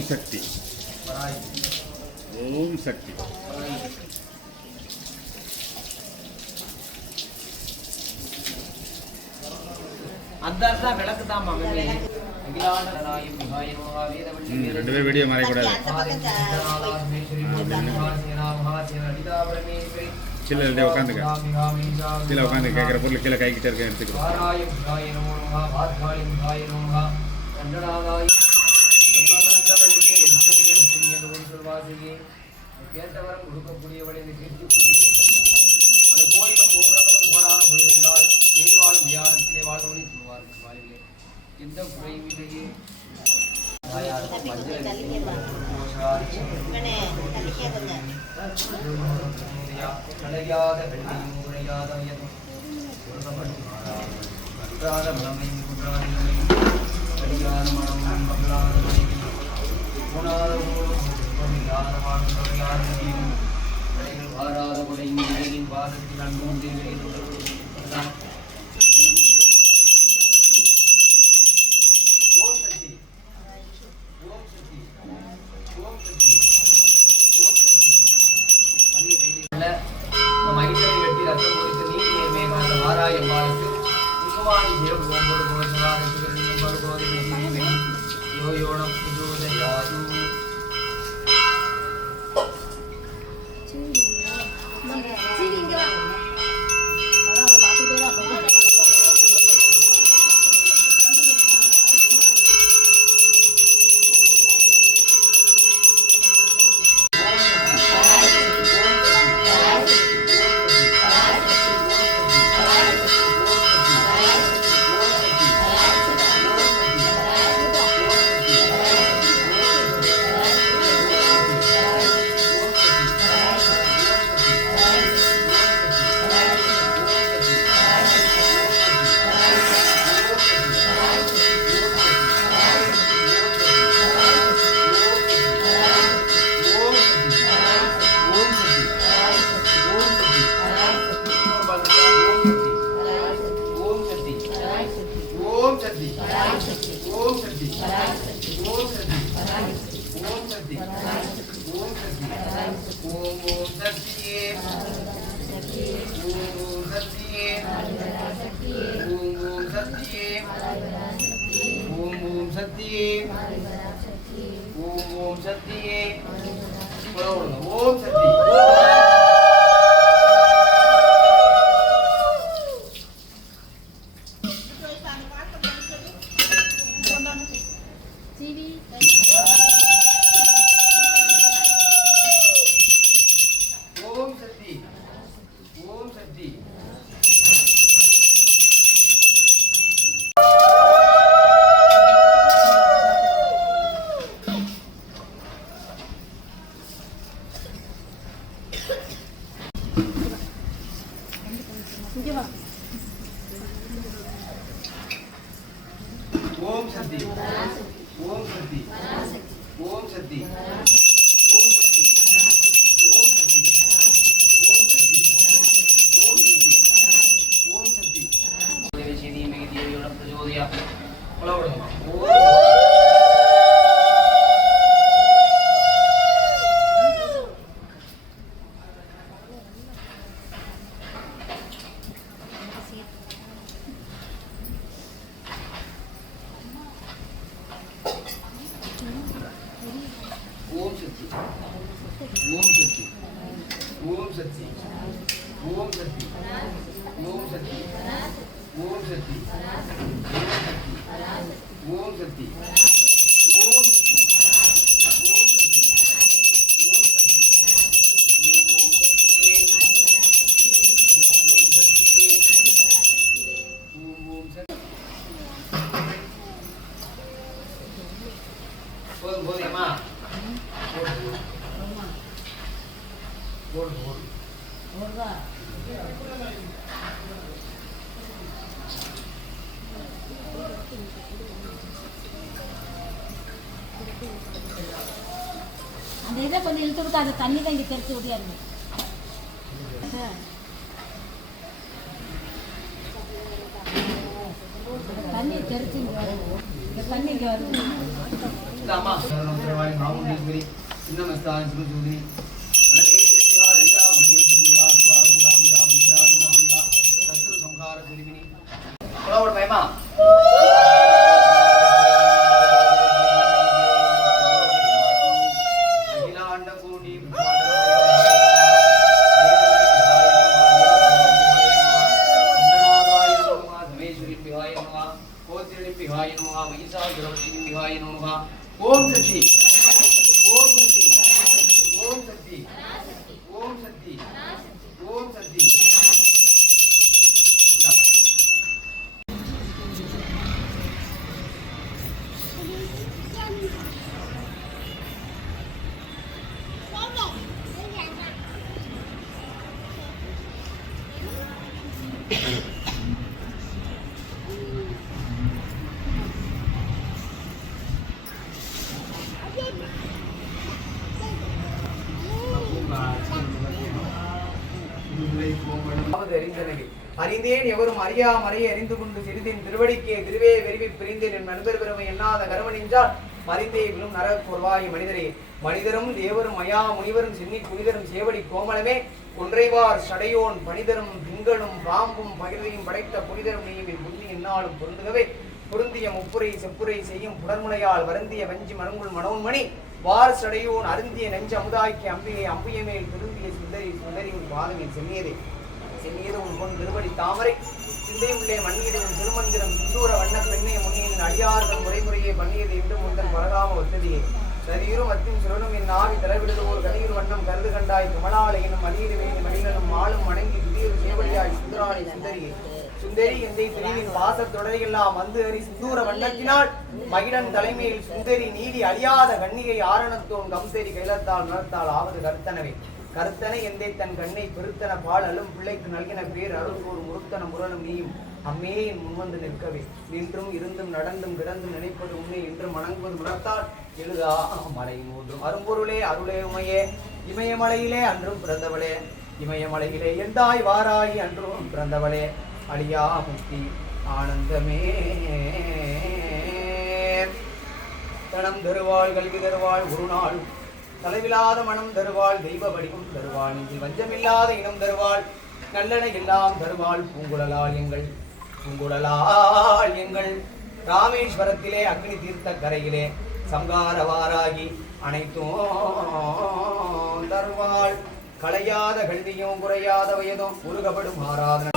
ஓம் சக்தி. ஓம் சக்தி. ரெண்டு பேர் வீடியோ மறையக்கூடாது. கீழே எழுதி உட்காந்துக்க கீழே உட்காந்து கேட்குற பொருள் கீழே கைக்கிட்ட இருக்க எடுத்துக்கிறோம் ஆசிரியை கேட்டவரம் கொடுக்கக்கூடியவளை கீர்த்தி அந்த கோயிலும் கோபுரங்களும் ஓடான கோயிலால் தெய்வால் தியானத்திலே வாழ்வழி சொல்வார்கள் வாழ்களே எந்த குறைவிலேயே கலையாத வெள்ளையும் குறையாத உயர்வும் குன்றாத மலமையும் குன்றாத மலமையும் கடிகார மலமும் மகளாத மலையும் குணாத ஊரும் வாராத உடையின் இலையின் வாரத்தில் அன்பும் தேவையில் ஓம் ஓம் சக்தியே ஓம் ஓம் சக்தியே ஓம் சக்தி ஓம் 이봐. அந்த இதை கொஞ்சம் இழுத்து விட்டு அந்த தண்ணி தான் இங்கே தெரிச்சு விட்டியாருங்க தண்ணி தெரிச்சு இங்கே வருது இந்த தண்ணி இங்கே வருது புலவோட பயமா அகிலாண்ட ஓம் சக்தி ஓம் சக்தி ஓம் சக்தி அறிந்தேன் எவரும் அறியாமறையை அறிந்து கொண்டு சிறிதின் திருவடிக்கே திருவே வெறிவி பிரிந்தேன் என் நண்பர் பெருமை எண்ணாத கருமனின்றால் மறைந்தேகளும் விழும் நர மனிதரே. மனிதரும் தேவரும் மயா முனிவரும் சென்னி புனிதரும் சேவடி கோமலமே ஒன்றைவார் சடையோன் பனிதரும் திங்களும் பாம்பும் பகிர்வையும் படைத்த புனிதரும் நீயும் புத்தி என்னாலும் பொருந்துகவே. பொருந்திய முப்புரை செப்புரை செய்யும் புடர்முனையால் வருந்திய வஞ்சி மனங்குள் மனோன்மணி. வார் சடையோன் அருந்திய நெஞ்ச அமுதாய்க்கு அம்பிகை அம்பியமேல் திருந்திய சுந்தரி சுந்தரி உன் பாதமில் சென்னியதே. சென்னியது உன் பொன் திருவடி தாமரை. சிந்தையுள்ளே மண்ணியது உன் திருமந்திரம் சிந்தூர வண்ண உரைமுறையை பண்ணியது என்று முந்தன் மறகாம ஒத்ததியே நதியுறும் அத்தின் சுரனும் என் ஆவி தலைவிடுது ஒரு கதிர் வண்ணம் கருது கண்டாய். கமலாலயனும் மதியது வேணி மணிலனும் ஆளும் மணங்கி திடீர் சேவடியாய் சுந்தராணி சுந்தரியே சுந்தரி எந்தை பிரிவின் பாச தொடரையெல்லாம் வந்து அறி சிந்தூர வண்ணத்தினால் மகிழன் தலைமையில் சுந்தரி நீதி அழியாத கண்ணிகை ஆரணத்தோன் கம்சேரி கைலத்தால் மலர்த்தால் ஆவது கருத்தனவே. கருத்தனை எந்தை தன் கண்ணை பெருத்தன பால் அழும் பிள்ளைக்கு நல்கின பேர் அருள் ஒரு முருத்தன முரணும் நீயும். அம்மே என் முன்வந்து நிற்கவே. நின்றும் இருந்தும் நடந்தும் கிடந்தும் நினைப்பது உண்மை என்று மணங்குவது முறத்தால் எழுதா மலை மூன்றும் அரும்பொருளே அருளே உமையே. இமயமலையிலே அன்றும் பிறந்தவளே. இமயமலையிலே எந்தாய் வாராய் அன்றும் பிறந்தவளே. அழியா முக்தி ஆனந்தமே. தனம் தருவாள் கல்வி தருவாள் ஒரு நாளும் தலைவிலாத மனம் தருவாள் தெய்வ வடிவம் தருவாள். இதில் வஞ்சமில்லாத இனம் தருவாள். நல்லன எல்லாம் தருவாள் பூங்குழலால் எங்கள் குங்குடலால் எங்கள் ராமேஸ்வரத்திலே அக்னி தீர்த்த கரையிலே சங்காரவாராகி அனைத்தும் தருவாள் களையாத கல்வியும் குறையாத வயதும் முருகப்படும் ஆராதனை